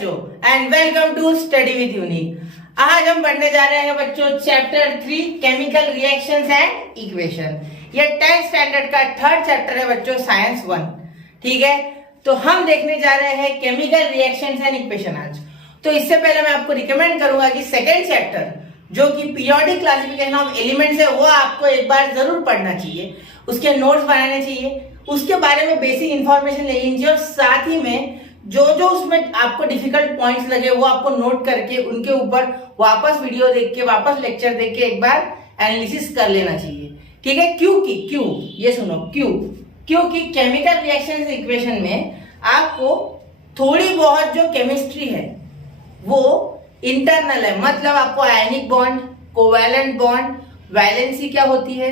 बच्चों and welcome to study with unique. आज हम पढ़ने जा रहे हैं बच्चों chapter 3 chemical reactions and equation. ये 10th स्टैंडर्ड का थर्ड चैप्टर है बच्चों, साइंस 1। ठीक है, तो हम देखने जा रहे हैं केमिकल रिएक्शंस एंड इक्वेशन आज। तो इससे पहले मैं आपको रिकमेंड करूंगा कि सेकेंड चैप्टर जो कि पीरियोडिक क्लासिफिकेशन ऑफ एलिमेंट्स है वो आपको एक बार जरूर पढ़ना चाहिए, उसके नोट्स बनाने चाहिए, उसके बारे में बेसिक इंफॉर्मेशन ले लीजिए और साथ ही में जो जो उसमें आपको डिफिकल्ट पॉइंट्स लगे वो आपको नोट करके उनके ऊपर वापस वीडियो देख के वापस लेक्चर देख के एक बार एनालिसिस कर लेना चाहिए। ठीक है, क्यों ये सुनो, क्योंकि केमिकल रिएक्शन इक्वेशन में आपको थोड़ी बहुत जो केमिस्ट्री है वो इंटरनल है, मतलब आपको ionic bond, covalent bond, valency क्या होती है,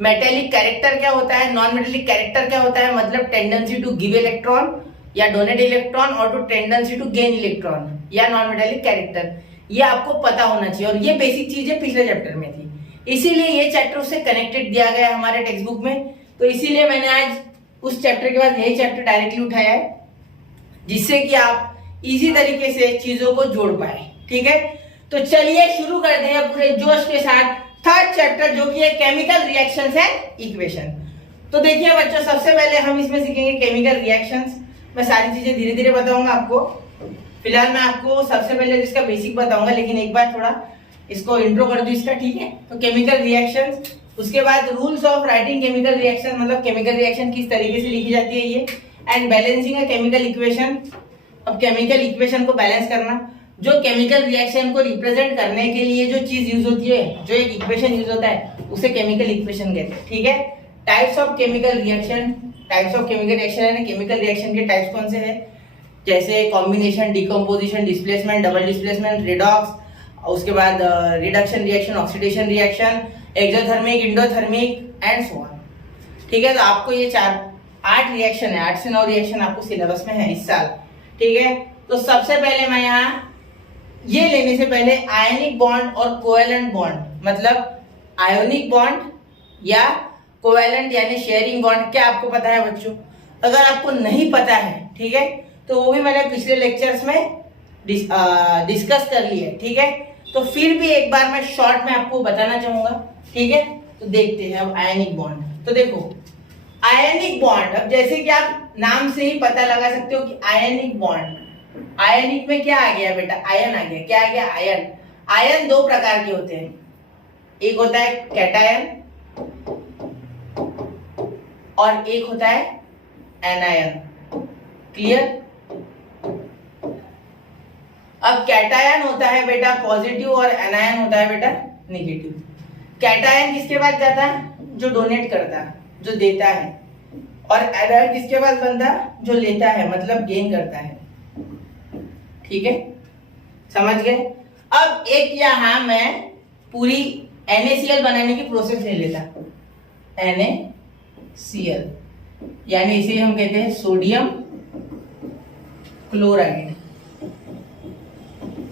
मेटेलिक कैरेक्टर क्या होता है, नॉन मेटेलिक कैरेक्टर क्या होता है, मतलब टेंडेंसी टू गिव इलेक्ट्रॉन या डोनेट इलेक्ट्रॉन और to tendency to gain electron या नॉन मेटेलिक कैरेक्टर, ये आपको पता होना चाहिए। और ये बेसिक चीजें पिछले चैप्टर में थी, इसीलिए ये चैप्टर उससे कनेक्टेड दिया गया है हमारे टेक्स्ट बुक में। तो इसीलिए मैंने आज उस चैप्टर के बाद यही चैप्टर डायरेक्टली उठाया है, जिससे कि आप इजी तरीके से चीजों को जोड़ पाए। ठीक है, तो चलिए शुरू करते हैं पूरे जोश के साथ थर्ड चैप्टर जो कि है केमिकल रिएक्शंस एंड इक्वेशन। तो देखिए बच्चों, सबसे पहले हम इसमें सीखेंगे केमिकल रिएक्शंस। मैं सारी चीजें धीरे धीरे बताऊंगा आपको। फिलहाल मैं आपको सबसे पहले इसका बेसिक बताऊंगा, लेकिन एक बार थोड़ा इसको इंट्रो कर दूं इसका। ठीक है, तो केमिकल रिएक्शंस, उसके बाद rules of writing chemical reaction, मतलब केमिकल रिएक्शन किस तरीके से लिखी जाती है ये, एंड बैलेंसिंग है केमिकल इक्वेशन। अब केमिकल इक्वेशन को बैलेंस करना, जो केमिकल रिएक्शन को रिप्रेजेंट करने के लिए जो चीज यूज होती है, जो एक इक्वेशन यूज होता है, उसे केमिकल इक्वेशन कहते हैं। ठीक है, types of chemical reaction, types of chemical reaction है, केमिकल रिएक्शन के टाइप्स कौन से हैं, जैसे combination, decomposition, displacement, double displacement, redox, उसके बाद reduction reaction, oxidation reaction, exothermic, endothermic and so on. ठीक है, तो आपको ये 8 रिएक्शन है, 8 से 9 रिएक्शन आपको सिलेबस में है इस साल। ठीक है, तो सबसे पहले मैं यहाँ ये लेने से पहले आयनिक बॉन्ड और कोवैलेंट बॉन्ड, मतलब आयोनिक बॉन्ड या कोवैलेंट यानी शेयरिंग बॉन्ड, क्या आपको पता है बच्चों? अगर आपको नहीं पता है, ठीक है, तो वो भी मैंने पिछले लेक्चर्स में डिस्कस कर लिया है। ठीक है, तो फिर भी एक बार मैं शॉर्ट में आपको बताना चाहूंगा। ठीक है, तो देखते हैं अब आयनिक बॉन्ड। तो देखो आयनिक बॉन्ड, अब जैसे कि आप नाम से ही पता लगा सकते हो कि आयनिक बॉन्ड, आयनिक में क्या आ गया बेटा, आयन आ गया। क्या आ गया? आयन। आयन 2 प्रकार के होते हैं, एक होता है कैटायन और एक होता है एनायन। क्लियर? अब कैटायन होता है बेटा पॉजिटिव और एनायन होता है बेटा नेगेटिव। कैटायन किसके पास जाता है? जो डोनेट करता है, जो देता है, और एनायन किसके पास बनता है? जो लेता है, मतलब गेन करता है। ठीक है, समझ गए? अब एक यहां मैं पूरी NaCl बनाने की प्रोसेस ले लेता। NaCl यानी इसे हम कहते हैं सोडियम क्लोराइड,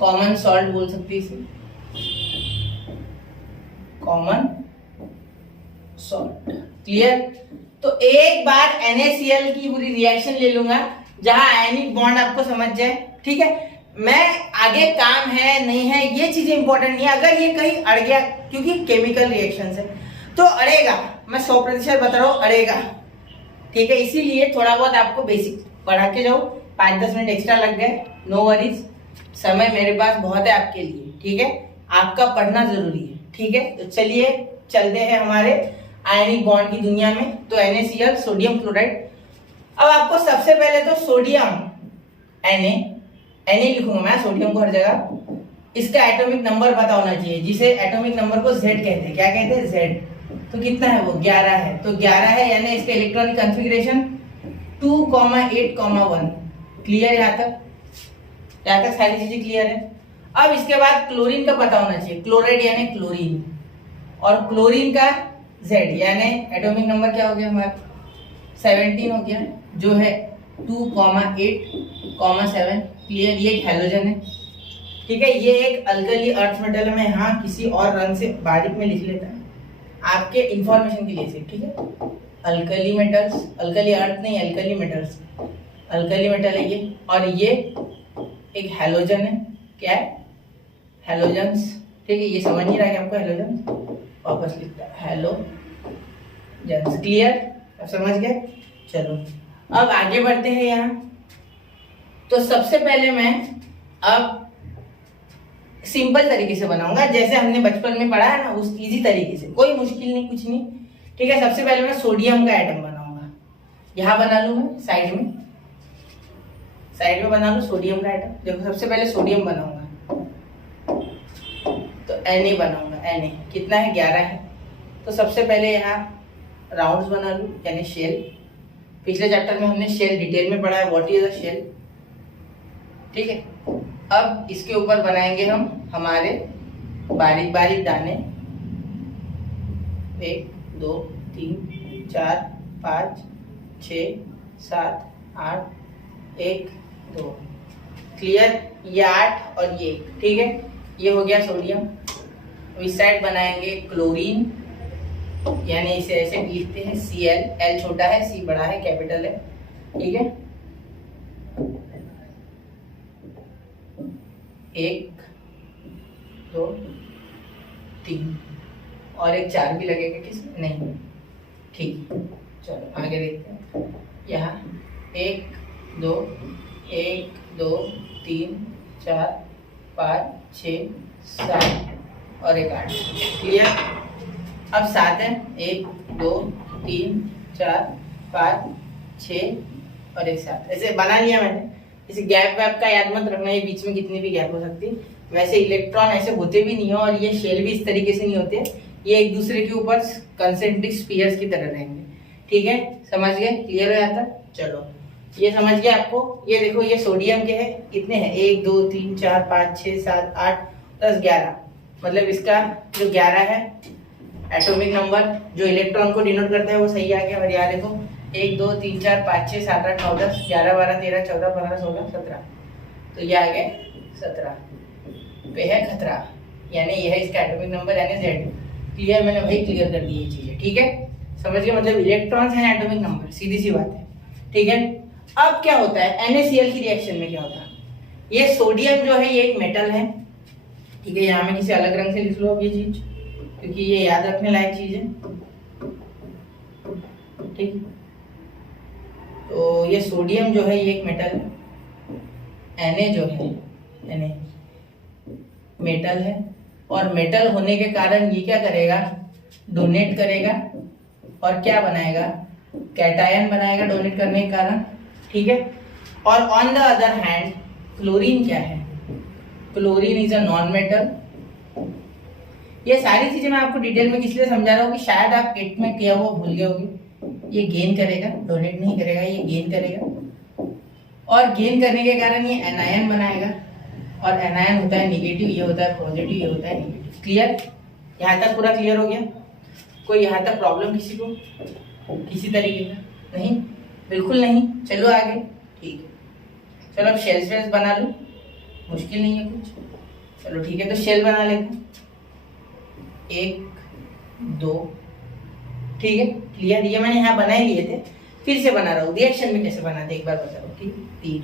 कॉमन सॉल्ट बोल सकते हैं इसे, कॉमन सॉल्ट। क्लियर? तो एक बार NaCl की पूरी रिएक्शन ले लूंगा जहां आयनिक बॉन्ड आपको समझ जाए। ठीक है, मैं आगे काम है नहीं है ये चीजें इंपॉर्टेंट नहीं है, अगर ये कहीं अड़ गया, क्योंकि केमिकल रिएक्शन है तो अड़ेगा, मैं 100% बता रहा हूं अड़ेगा। ठीक है, इसीलिए थोड़ा बहुत आपको बेसिक पढ़ा के जाओ, 5-10 मिनट एक्स्ट्रा लग गए, नो वरीज, समय मेरे पास बहुत है आपके लिए। ठीक है, आपका पढ़ना जरूरी है। ठीक है, तो चलिए चलते हैं हमारे आयनिक बॉन्ड की दुनिया में। तो NaCl सोडियम क्लोराइड। अब आपको सबसे पहले तो सोडियम Na लिखूंगा मैं, सोडियम को हर जगह, इसका एटॉमिक नंबर पता होना चाहिए, जिसे एटॉमिक नंबर को Z कहते हैं। क्या कहते हैं? Z। तो कितना है वो? 11 है। तो 11 है, यानी इसका इलेक्ट्रॉनिक कॉन्फ़िगरेशन 2,8,1। क्लियर? यहाँ तक सारी चीजें क्लियर है। अब इसके बाद क्लोरीन का पता होना चाहिए, क्लोराइड यानी क्लोरीन, और क्लोरीन का Z यानी एटॉमिक नंबर क्या हो गया हमारा? 17 हो गया, जो है 2,8,7। क्लियर? ये एक हैलोजन है। ठीक है, ये एक अल्कली अर्थ मेटल में, यहाँ किसी और रंग से बारीक में लिख लेता है आपके इंफॉर्मेशन के लिए से। ठीक है, अल्कली मेटल्स, अल्कली अर्थ नहीं, अल्कली मेटल्स, अल्कली मेटल है ये, और ये एक हैलोजन है, क्या है, हैलोजन्स, ठीक है, ये समझ नहीं रहा है आपको हैलोजन, वापस लिखता है हैलोजन्स, क्लियर, अब समझ गए। चलो अब आगे बढ़ते हैं यहाँ। तो सबसे पहले मैं अब सिंपल तरीके से बनाऊंगा, जैसे हमने बचपन में पढ़ा है ना, उस इजी तरीके से, कोई मुश्किल नहीं, कुछ नहीं, ठीक है। सबसे पहले मैं सोडियम का एटम बनाऊंगा, यहाँ बना लूं मैं साइड में बना लूं सोडियम का एटम। देखो सबसे पहले सोडियम बनाऊंगा, तो Na बनाऊंगा, Na कितना है, 11 है। तो सबसे पहले यहाँ राउंड्स बना लूं, यानी शेल। पिछले चैप्टर में हमने शेल डिटेल में पढ़ा है, व्हाट इज अ शेल, ठीक है। अब इसके ऊपर बनाएंगे हम हमारे बारीक बारीक दाने, 1 2 3 4 5 6 7 8 1 2, क्लियर, ये 8 और ये 1, ठीक है। ये हो गया सोडियम। इस साइड बनाएंगे क्लोरीन, यानी इसे ऐसे लिखते हैं Cl, L छोटा है, C बड़ा है, कैपिटल है, ठीक है। 1 2 3 और एक 4 भी लगेगा किसमें, नहीं, ठीक। चलो आगे देखते हैं। यहाँ 1 2 3 4 5 6 7 और एक 8, क्लियर। अब 7 है, 1 2 3 4 5 6 और एक 7, ऐसे बना लिया मैंने। इसे गैप वैप का याद मत रखना, ये बीच में कितनी भी गैप हो सकती है। वैसे इलेक्ट्रॉन ऐसे होते भी नहीं है, और ये शेल भी इस तरीके से नहीं होते, ये एक दूसरे के ऊपर कंसेंट्रिक स्फीयर्स की तरह रहेंगे, ठीक है, समझ गए, क्लियर हो जाता। चलो ये समझ गया आपको। ये देखो ये सोडियम के है, कितने हैं, 1 2 3 4 5 6 7 8 10 11, मतलब इसका जो 11 है एटॉमिक नंबर जो इलेक्ट्रॉन को डिनोट करता है वो सही आ गया। और यहाँ देखो 1 2 3 4 5 6 7 8 9 10 11 12 13 14 15 16 17, तो ये आ गए 17 पे है खतरा, यानी यह है इसका एटॉमिक नंबर, यानी Z। क्लियर, मैंने वही क्लियर कर दी ये चीजें, ठीक है, समझ गए, मतलब इलेक्ट्रॉन्स हैं एटॉमिक नंबर, सीधी सी बात है, ठीक है। अब क्या होता है NaCl की रिएक्शन में, क्या होता है, ये सोडियम जो है ये एक मेटल है, ठीक है। यहाँ मैं किसी अलग रंग से लिख लो अब ये चीज, क्योंकि ये याद रखने लायक चीज है, ठीक। तो ये सोडियम जो है ये एक मेटल है, Na जो है Na मेटल है, और मेटल होने के कारण ये क्या करेगा, डोनेट करेगा, और क्या बनाएगा, कैटायन बनाएगा डोनेट करने के कारण, ठीक है। और on the other hand chlorine क्या है, chlorine is a non metal. ये सारी चीजें मैं आपको डिटेल में इसलिए समझा रहा हूँ कि शायद आप एट में किया हुआ भूल गए होगे। ये गेन करेगा, डोनेट नहीं करेगा, ये गेन करेगा, और गेन करने के कारण ये एनायन बनाएगा, और एनायन होता है निगेटिव, ये होता है पॉजिटिव, ये होता है निगेटिव। क्लियर, यहाँ तक पूरा क्लियर हो गया। कोई यहाँ तक प्रॉब्लम किसी को, किसी तरीके का नहीं, बिल्कुल नहीं। चलो आगे, ठीक है। चलो अब शेल्स बना लो, मुश्किल नहीं है कुछ। चलो ठीक है, तो शेल बना लेते हैं, 1 2, ठीक है, क्लियर। ये मैंने यहाँ बना ही लिए थे, फिर से बना रहा हूँ। रिएक्शन में कैसे बनाते एक बार बताओ, ठीक। 3,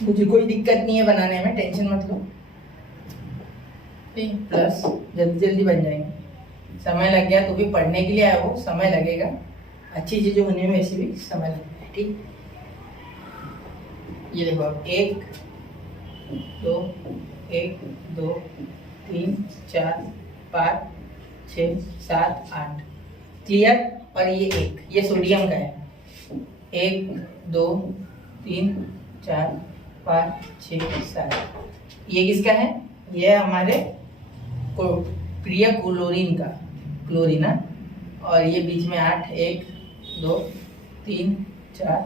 मुझे कोई दिक्कत नहीं है बनाने में, टेंशन मत लो, प्लस जल्दी जल्दी बन जाएंगे। समय लग गया तो भी पढ़ने के लिए आया हो, समय लगेगा, अच्छी चीजें होने में ऐसे भी समय लगता है, ठीक। ये देखो अब 1 2 1 2 3 4 5 6 7 8, क्लियर। और ये 1, ये सोडियम का है, 1 2 3 4 5 6 7, ये किसका है, ये हमारे प्रिय क्लोरीन का, क्लोरीन, और ये बीच में 8 1 2 3 4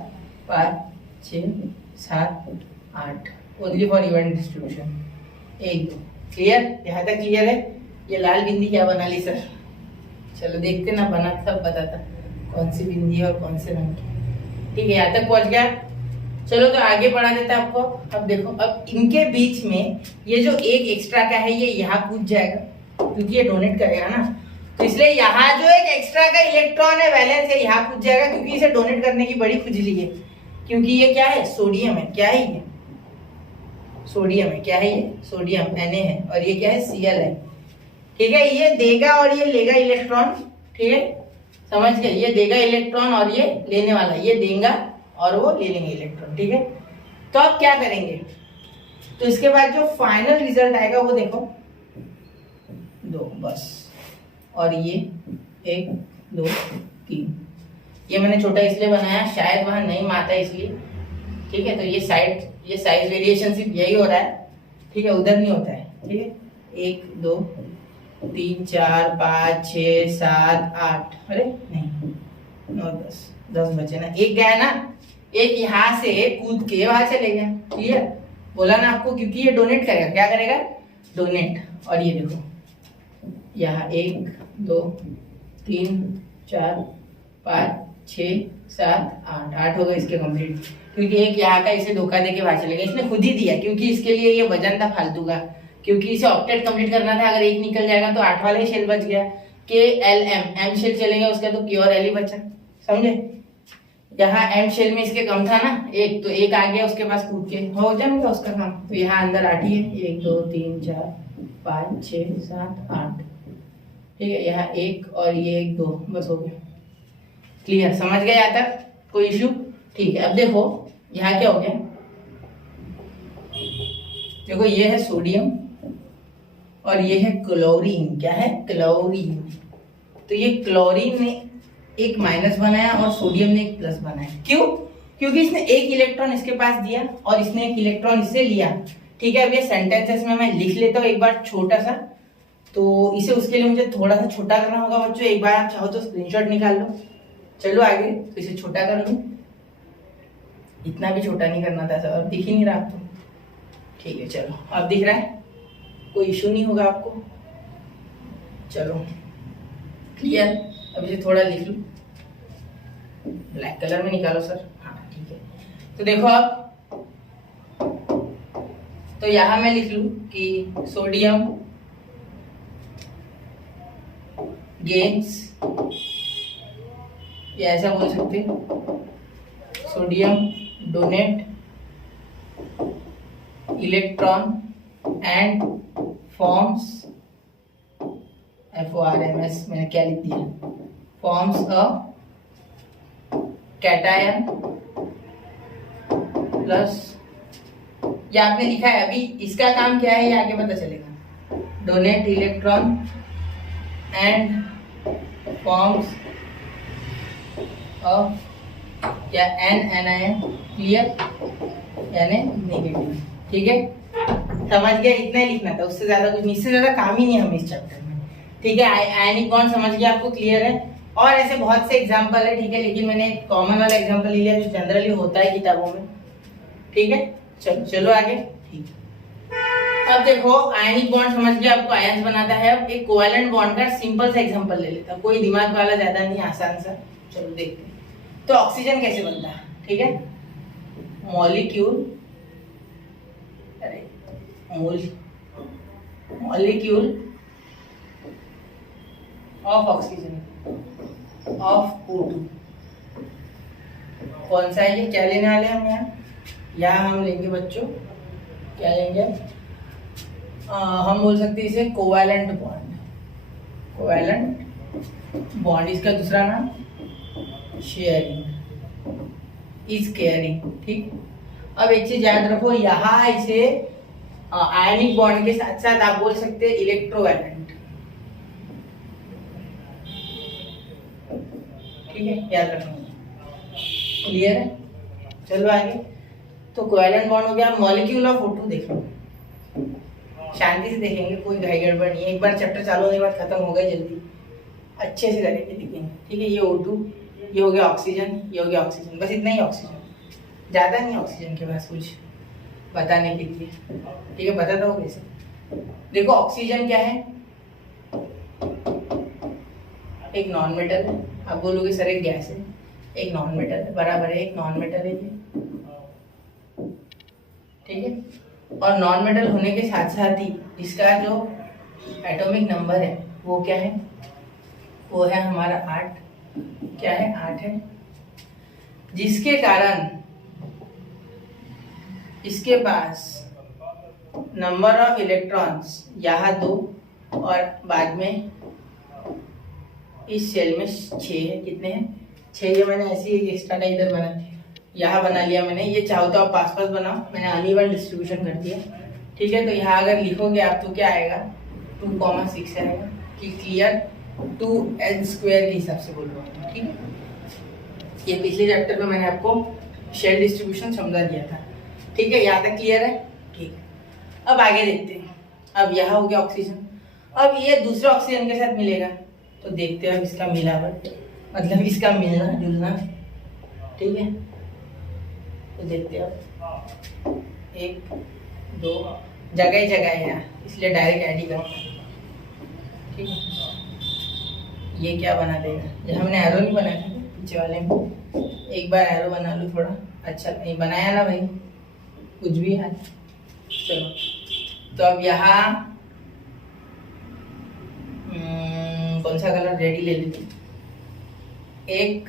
5 6 7 8, only for event distribution, 1 2, clear, यहाँ तक क्लियर है। ये लाल बिंदी क्या बना ली सर, चलो देखते ना, बना सब बताता कौन सी बिंदी है और कौन से रंग की, ठीक है, यहाँ तक पहुंच गया। चलो तो आगे बढ़ा देता आपको। अब देखो, अब इनके बीच में ये जो एक एक्स्ट्रा का है ये यहाँ कूद जाएगा, क्योंकि ये डोनेट करेगा ना, तो इसलिए यहाँ जो एक एक्स्ट्रा का इलेक्ट्रॉन है वैलेंस है यहाँ कूद जाएगा, क्योंकि इसे डोनेट करने की बड़ी खुजली है, क्योंकि ये क्या है, सोडियम है, क्या है ये, सोडियम है, क्या है ये सोडियम Na है, और ये क्या है Cl है, ठीक है। ये देगा और ये लेगा इलेक्ट्रॉन, ठीक है, समझ गए, ये देगा इलेक्ट्रॉन और ये लेने वाला, ये देगा और वो ले लेंगे इलेक्ट्रॉन, ठीक है। तो अब क्या करेंगे, तो इसके बाद जो फाइनल रिजल्ट आएगा वो देखो 2 बस, और ये 1 2 3, ये मैंने छोटा इसलिए बनाया शायद वहां नहीं माता इसलिए, ठीक है। तो ये साइज वेरिएशन सिर्फ यही हो रहा है, ठीक है, उधर नहीं होता है, ठीक है। 1 2 3 4 5 6 7 8, अरे नहीं 9 10 बचे ना, एक गया ना, एक यहाँ से कूद के वहां चले गया, क्लियर, बोला ना आपको, क्योंकि ये डोनेट करेगा, क्या करेगा डोनेट। और ये देखो यहाँ 1 2 3 4 5 6 7 8 हो गए इसके कंप्लीट, क्योंकि एक यहाँ का इसे धोखा देके वहां चले गया, इसने खुद ही दिया, क्योंकि इसके लिए ये वजन था फालतू का, क्योंकि इसे ऑक्टेट कंप्लीट करना था, अगर एक निकल जाएगा तो 8 वाला ही शेल बच गया, KLM शेल चलेगा उसका, तो K और L ही बचा, समझे। यहाँ M शेल में इसके कम था ना एक, तो एक आ गया उसके पास कूद के, हो जाएगा उसका काम। तो यहाँ अंदर 8 ही है, 1 2 3 4 5 6 7 8, ठीक है, यहाँ 1 और ये 1 2, बस हो गया, क्लियर, समझ गए यहाँ तक, कोई इश्यू, ठीक है। अब देखो यहाँ क्या हो गया, देखो ये है सोडियम और ये है क्लोरीन, क्या है क्लोरीन, तो ये क्लोरीन ने एक माइनस बनाया और सोडियम ने एक प्लस बनाया, क्यों, क्योंकि इसने एक इलेक्ट्रॉन इसके पास दिया और इसने एक इलेक्ट्रॉन इससे लिया, ठीक है। अब ये सेंटेंसेस में मैं लिख लेता हूँ एक बार छोटा सा, तो इसे उसके लिए मुझे थोड़ा सा छोटा करना होगा बच्चों, एक बार आप चाहो तो स्क्रीनशॉट निकाल लो, चलो आगे, तो इसे छोटा कर लूं, इतना भी छोटा नहीं करना था सर, दिख ही नहीं रहा आपको, ठीक है, चलो अब दिख रहा है, कोई इशू नहीं होगा आपको, चलो क्लियर। अब इसे थोड़ा लिख लूं, ब्लैक कलर में निकालो सर, हाँ ठीक है। तो देखो अब, तो यहां मैं लिख लूं कि सोडियम गेन्स, ये ऐसा बोल सकते, sodium donate electron and forms, FORMS मैंने क्या लिख दिया, फॉर्म्स अ कैटायन प्लस, ये आपने लिखा है, अभी इसका काम क्या है ये आगे पता चलेगा, donate electron and forms of क्या NaN, क्लियर, यानी नेगेटिव, ठीक है, समझ गया, इतना ही लिखना था, उससे ज्यादा कुछ नहीं, इससे ज्यादा काम ही नहीं हमें इस चैप्टर में, ठीक है। आयनिक बॉन्ड समझ गया आपको, क्लियर है, और ऐसे बहुत से एग्जांपल है, ठीक है, लेकिन मैंने कॉमन वाला एग्जांपल ले लिया जो जनरली होता है किताबों में, ठीक है। चलो आगे, ठीक है। अब देखो आयनिक बॉन्ड समझ गया आपको, आयंस बनाता है। अब एक कोवैलेंट बॉन्ड का सिंपल सा एग्जांपल ले लेता, कोई दिमाग वाला ज्यादा नहीं, आसान सा, चलो देखते हैं। तो ऑक्सीजन कैसे बनता है, ठीक है, molecule of oxygen of O2, कौन सा है ये, क्या लेने वाले हम यहाँ हम लेंगे बच्चों, क्या लेंगे, हम बोल सकते हैं इसे कोवैलेंट बॉन्ड, इसका दूसरा नाम शेयरिंग, इज केयरिंग, ठीक। अब एक चीज याद रखो, यहाँ इसे आयनिक बॉन्ड के साथ साथ आप बोल सकते हैं इलेक्ट्रोवैलेंट, ठीक है, याद रखना, क्लियर है। चलो आगे, तो कोवैलेंट बॉन्ड हो गया, मॉलिक्यूल ऑफ O2 देखो, शांति से देखेंगे, कोई घाई गड़बड़ नहीं है, एक बार चैप्टर चालू होने के बाद खत्म हो गए, जल्दी अच्छे से करेंगे, लेकिन ठीक है। ये O2, ये हो गया ऑक्सीजन, ये हो गया ऑक्सीजन, बस इतना ही ऑक्सीजन, ज्यादा नहीं ऑक्सीजन के पास कुछ बताने के लिए, ठीक है, बताता हूँ कैसे। देखो ऑक्सीजन क्या है, एक नॉन मेटल है, आप बोलोगे सर एक गैस है, एक नॉन मेटल है, बराबर है, एक नॉन मेटल है ये, ठीक है। और नॉन मेटल होने के साथ साथ ही इसका जो एटॉमिक नंबर है वो क्या है, वो है हमारा 8, क्या है 8 है, जिसके कारण इसके पास नंबर ऑफ इलेक्ट्रॉन्स यहाँ 2 और बाद में इस सेल में 6 है। कितने हैं? 6। ये मैंने ऐसी एक एक्स्ट्रा का इधर बना यहाँ बना लिया मैंने। ये चाहो तो आप पास पास बनाओ, मैंने अनइवन डिस्ट्रीब्यूशन कर दिया। ठीक है, तो यहाँ अगर लिखोगे आप तो क्या आएगा 2,6 आएगा। कि क्लियर 2n² के हिसाब से बोल रहा हूँ। ठीक है, ये पिछले चैप्टर में मैंने आपको शेल डिस्ट्रीब्यूशन समझा दिया था। ठीक है, यहाँ तक क्लियर है? ठीक है, अब आगे देखते हैं। अब यहाँ हो गया ऑक्सीजन, अब ये दूसरे ऑक्सीजन के साथ मिलेगा तो देखते हैं अब इसका मिलावट, मतलब इसका मिलना जुलना। ठीक है, तो देखते हैं अब 1 2 जगह जगह है यहाँ, इसलिए डायरेक्ट ऐड ही करूँगा। ठीक है, ये क्या बना देगा? यहाँ मैंने एरो नहीं बनाया था पीछे वाले में, एक बार एरो बना लूँ थोड़ा। अच्छा नहीं बनाया ना भाई, कुछ भी है। चलो, तो अब यहाँ कौन सा कलर? रेडी ले लीजिए। 1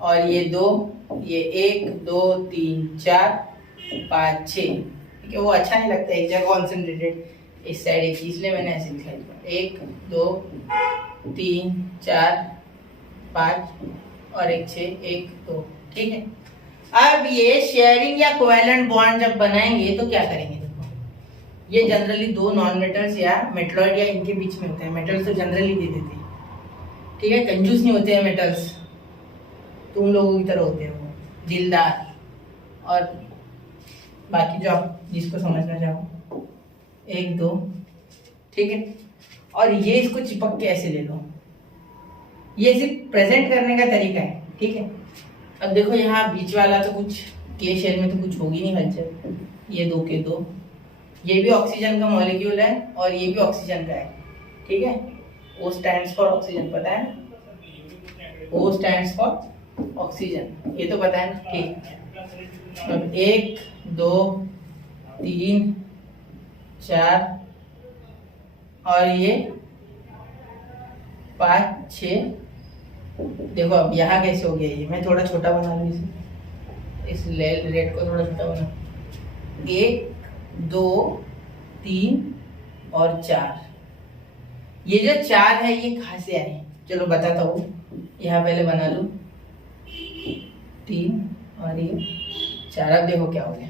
और ये 2, ये 1 2 3 4 5 6। ठीक है, वो अच्छा नहीं लगता एक जगह कॉन्सेंट्रेटेड, इस साइड एक, इसलिए मैंने ऐसे लिखा है 1 2 3 4 5 और 1 6 1 2। ठीक है, अब ये शेयरिंग या कोवेलेंट बॉन्ड जब बनाएंगे तो क्या करेंगे? देखो, ये जनरली 2 नॉन मेटल्स या मेटलॉइड या इनके बीच में होते हैं। मेटल्स तो जनरली दे देते हैं। ठीक है, कंजूस नहीं होते हैं मेटल्स, तुम लोगों की तरह होते हैं वो, दिलदार और बाकी जो आप जिसको समझना चाहो। 1 2। ठीक है, और ये इसको चिपक के ऐसे ले लो। ये सिर्फ प्रेजेंट करने का तरीका है। ठीक है, अब देखो यहाँ बीच वाला तो कुछ के शेल में तो कुछ होगी नहीं हलचल। ये 2 के 2, ये भी ऑक्सीजन का मॉलिक्यूल है और ये भी ऑक्सीजन का है। ठीक है, O स्टैंड्स फॉर ऑक्सीजन, पता है? O स्टैंड्स फॉर ऑक्सीजन, ये तो पता है ना? ठीक, अब 1 2 3 4 और ये 5 6। देखो अब यहाँ कैसे हो गया? ये मैं थोड़ा छोटा बना लूँ इसे, इस रेड को थोड़ा छोटा बना। 1 2 3 और 4। ये जो 4 है ये कहाँ से आए? चलो बताता हूँ। यहाँ पहले बना लूँ 3 और ये 4। अब देखो क्या हो गया,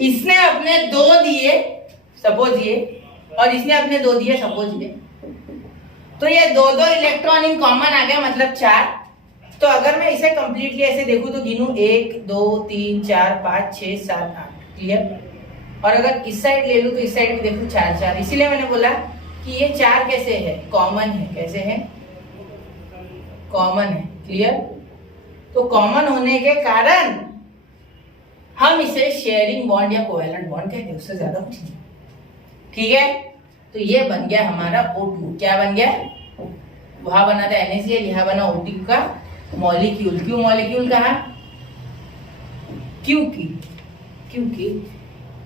इसने अपने 2 दिए सपोज ये, और इसने अपने 2 दिए सपोज ये, तो ये 2 इलेक्ट्रॉन इन कॉमन आ गया, मतलब 4। तो अगर मैं इसे कंप्लीटली ऐसे देखूं तो गिनूं 1 2 3 4 5 6 7 8। क्लियर? और अगर इस साइड ले लूं तो इस साइड भी देखो 4 4। इसीलिए मैंने बोला कि ये 4 कैसे है? कॉमन है। कैसे है? कॉमन है। क्लियर? तो कॉमन होने के कारण हम इसे शेयरिंग बॉन्ड या कोवेलेंट बॉन्ड कहते हैं, उससे ज्यादा कुछ नहीं। ठीक है, तो ये बन गया हमारा O2। क्या बन गया? वहां बना था NaCl, यहाँ बना O2 का मॉलिक्यूल। क्यों मॉलिक्यूल कहा? क्योंकि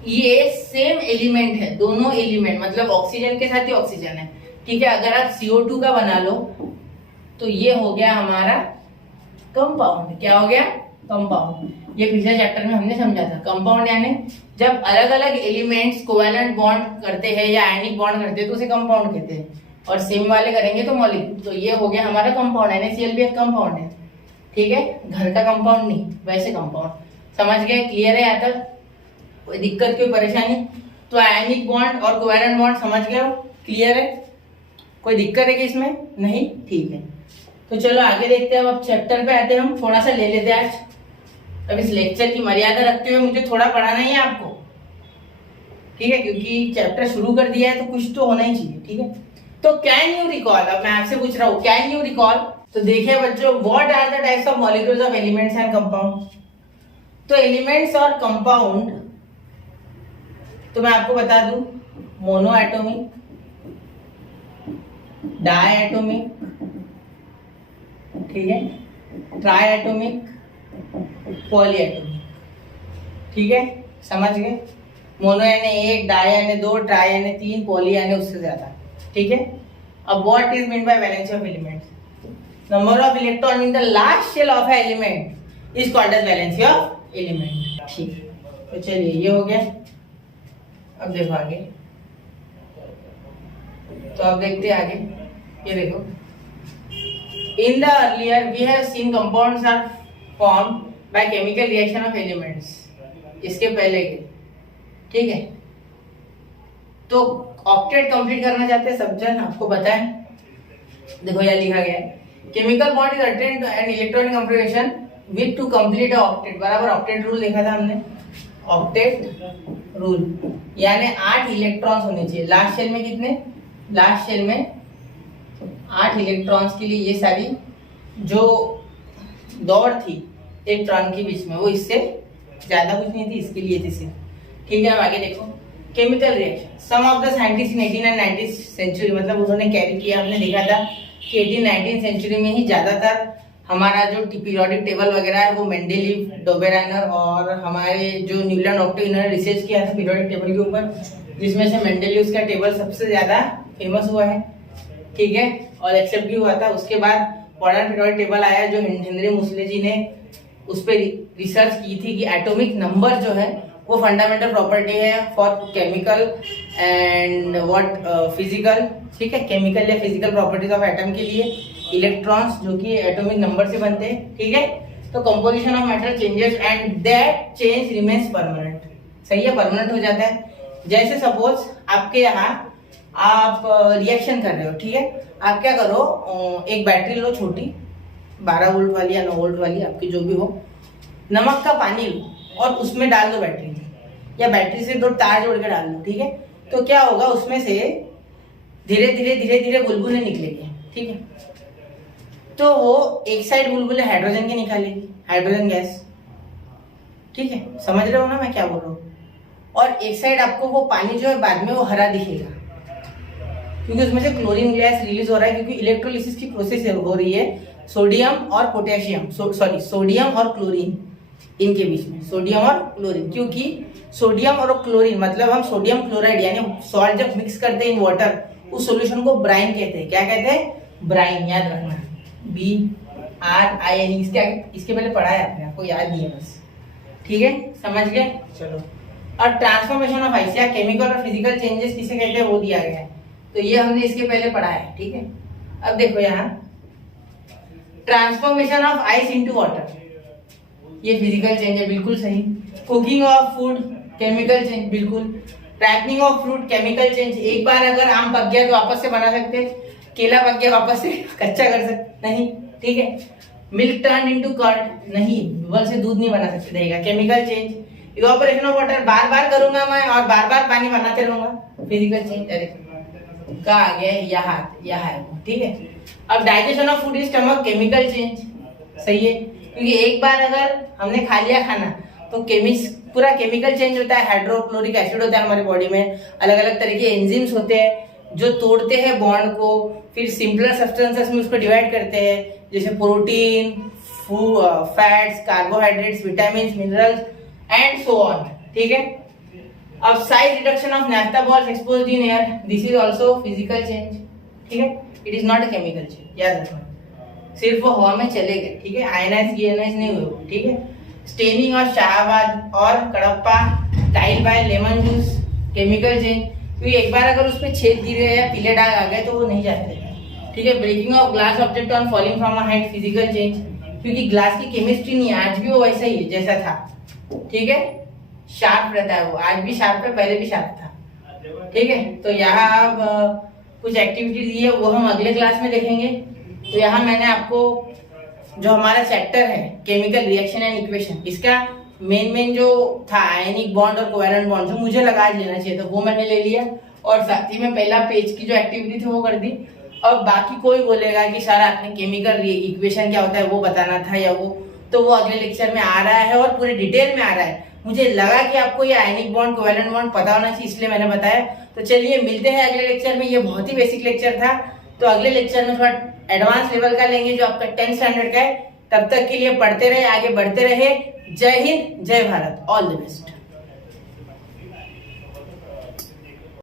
ये सेम एलिमेंट है, दोनों एलिमेंट, मतलब ऑक्सीजन के साथ ही ऑक्सीजन है। ठीक है, अगर आप CO2 का बना लो तो ये हो गया हमारा कंपाउंड। क्या हो गया? कंपाउंड। ये पिछले चैप्टर में हमने समझा था। कंपाउंड यानी जब अलग अलग एलिमेंट्स कोवेलेंट बॉन्ड करते हैं या आयनिक बॉन्ड करते हैं तो उसे कंपाउंड कहते हैं, और सेम वाले करेंगे तो मॉलिक्यूल। तो ये हो गया हमारा कंपाउंड। NaCl भी एक कंपाउंड है। ठीक है, घर का कंपाउंड नहीं, वैसे कंपाउंड। समझ गए? क्लियर है यहाँ तक? कोई दिक्कत, कोई परेशानी? तो आयनिक बॉन्ड और कोवेलेंट बॉन्ड समझ गए हो? क्लियर है? कोई दिक्कत है कि इसमें? नहीं? ठीक है, तो चलो आगे देखते हैं। अब चैप्टर पे आते हैं। हम थोड़ा सा ले लेते हैं आज। अब इस लेक्चर की मर्यादा रखते हुए मुझे थोड़ा पढ़ाना ही है आपको। ठीक है, क्योंकि चैप्टर शुरू कर दिया है तो कुछ तो होना ही चाहिए। ठीक है, तो कैन यू रिकॉल, अब मैं आपसे पूछ रहा हूँ कैन यू रिकॉल। तो देखिए बच्चों, what are the types of molecules of elements and compound. तो एलिमेंट्स और कंपाउंड तो मैं आपको बता दूं, मोनो एटॉमिक, डाई एटॉमिक, ठीक है, ट्राई एटॉमिक, पॉली एटॉमिक। ठीक है, समझ गए? मोनो यानी 1, डाई यानी 2, ट्राई यानी 3, पॉली यानी उससे ज्यादा। ठीक है, अब what is mean by valency of elements? Number of electron in the last shell of element is called as valency of element. ठीक है, तो चलिए ये हो गया। अब देखो आगे, तो अब देखते हैं आगे। ये देखो, in the earlier we have seen compounds are form by chemical reaction of elements. इसके पहले के, ठीक है। तो ऑक्टेट कंप्लीट करना चाहते हैं सब जन, आपको पता है। देखो यहाँ लिखा गया है, chemical bond is attend and electronic configuration with to complete octet. बराबर ऑक्टेट रूल देखा था हमने, ऑक्टेट रूल यानी 8 इलेक्ट्रॉन्स होने चाहिए। लास्ट शेल में कितने, लास्ट शेल में 8 इलेक्ट्रॉन्स के लिए ये सारी जो दौड़ थी इलेक्ट्रॉन के बीच में वो इससे ज्यादा कुछ नहीं थी, इसके लिए थी सिर्फ, ठीक है। अब आगे देखो, chemical reaction some of the scientist in 18 and 19 century, मतलब उन्होंने कैरी किया। हमने देखा था कि 18-19 सेंचुरी में ही ज्यादातर हमारा जो पीरियोडिक टेबल वगैरह है वो मेंडेलीव, डोबेराइनर और हमारे जो न्यूलैंड ऑप्टिक इन्होंने रिसर्च किया था पीरियोडिक टेबल के ऊपर, जिसमें से मेंडेलीव का टेबल सबसे ज्यादा फेमस हुआ है, ठीक है, और एक्सेप्ट भी हुआ था। उसके बाद मॉडर्न पीरियोडिक टेबल आया जो हेनरी मुसले जी ने उस पर रिसर्च की थी कि एटॉमिक नंबर जो है वो फंडामेंटल प्रॉपर्टी है for chemical and what physical, ठीक है, केमिकल या फिजिकल प्रॉपर्टीज ऑफ एटम के लिए इलेक्ट्रॉन्स जो कि एटॉमिक नंबर से बनते हैं, ठीक है। तो composition of matter changes and that change remains permanent, सही है, परमानेंट हो जाता है। जैसे सपोज आपके यहाँ आप रिएक्शन कर रहे हो, ठीक है, आप क्या करो, एक बैटरी लो छोटी 12 वोल्ट वाली या 9 वोल्ट वाली, आपकी जो भी हो, नमक का पानी लो और उसमें डाल दो बैटरी, या बैटरी से 2 तार जोड़ के डाल दो, ठीक है। तो क्या होगा, उसमें से धीरे धीरे बुलबुलें निकलेंगे, ठीक है। तो वो एक साइड बुलबुलें हाइड्रोजन के निकालेगी, हाइड्रोजन गैस, ठीक है, समझ रहे हो ना मैं क्या बोल रहा हूँ। और एक साइड आपको वो पानी जो है बाद में वो हरा दिखेगा, क्योंकि उसमें से क्लोरीन गैस रिलीज हो रहा है, क्योंकि इलेक्ट्रोलिसिस की प्रोसेस हो रही है सोडियम और पोटेशियम, सॉरी सोडियम और क्लोरीन, इनके बीच में सोडियम और क्लोरीन। क्योंकि सोडियम और क्लोरीन मतलब हम सोडियम क्लोराइड यानी सॉल्ट जब मिक्स करते हैं इन वाटर, उस सॉल्यूशन को ब्राइन कहते हैं। क्या कहते हैं, ब्राइन, याद रखना, BRIN। इसके पहले पढ़ा है आपने, आपको याद नहीं है बस, ठीक है, समझ गए। चलो, और ट्रांसफॉर्मेशन ऑफ आइस या केमिकल और फिजिकल चेंजेस किसे कहते हैं वो दिया गया है, तो ये हमने इसके पहले पढ़ा है, ठीक है। अब देखो यहाँ, transformation of ice into water, ये फिजिकल चेंज है, बिल्कुल सही। Cooking of food, chemical change, बिल्कुल। Packing of fruit, chemical change. एक बार अगर आम पक गया तो वापस से बना सकते, केला पक गया वापस से कच्चा कर सकते नहीं, ठीक है। मिल्क टर्न इनटू कर्ड, नहीं, दूध से दूध नहीं बना सकते, रहेगा, chemical change. Evaporation of water, बार बार करूंगा मैं और बार बार पानी बनाते रहूंगा, फिजिकल चेंज। अरे का आ गया यहाँ है, ठीक है। अब digestion of food in stomach, chemical change, सही है, क्योंकि एक बार अगर हमने खा लिया खाना तो पूरा केमिकल चेंज होता है। हाइड्रोक्लोरिक एसिड होता है हमारी बॉडी में, अलग अलग तरह के एंजाइम्स होते हैं जो तोड़ते हैं बॉन्ड को, फिर सिंपलर सब्सटेंसेस में उसको डिवाइड करते हैं, जैसे protein, fats, carbohydrates, vitamin, minerals and so on, ठीक है। अब size reduction of naphtha balls exposed in air, this is also physical change, ठीक है, it is not a chemical change, याद रखना, सिर्फ वो हवा में चले गए, ठीक है, आयनाइज डीआयनाइज नहीं हुए, ठीक है। स्टेनिंग ऑफ शाहबाद और Kadapa tile by lemon juice, chemical change, क्योंकि एक बार अगर उसमें छेद गिरे या पीले दाग आ गए तो वो नहीं जाते, ठीक है। Breaking of glass object on falling from a height, physical change, क्योंकि ग्लास की केमिस्ट्री नहीं है, आज भी वो वैसा ही है जैसा था, ठीक है, शार्प रहता है वो, आज भी शार्प है, पहले भी शार्प था, ठीक है। तो यहाँ अब कुछ एक्टिविटी दी है वो हम अगले क्लास में देखेंगे। तो यहाँ मैंने आपको जो हमारा चैप्टर है केमिकल रिएक्शन एंड इक्वेशन, इसका मेन जो था आयनिक बॉन्ड और कोवेलेंट बॉन्ड, जो मुझे लगा लेना चाहिए था वो मैंने ले लिया, और साथ ही में पहला पेज की जो एक्टिविटी थी वो कर दी। अब बाकी कोई बोलेगा कि सर आपने केमिकल इक्वेशन क्या होता है वो बताना था या वो, तो वो अगले लेक्चर में आ रहा है और पूरे डिटेल में आ रहा है। मुझे लगा कि आपको ये आयनिक बॉन्ड कोवेलेंट बॉन्ड पता होना चाहिए, इसलिए मैंने बताया। तो चलिए मिलते हैं अगले लेक्चर में, ये बहुत ही बेसिक लेक्चर था, तो अगले लेक्चर में थोड़ा एडवांस लेवल का लेंगे जो आपका 10th स्टैंडर्ड का है। तब तक के लिए पढ़ते रहे, आगे बढ़ते रहे। जय हिंद, जय भारत, ऑल द बेस्ट।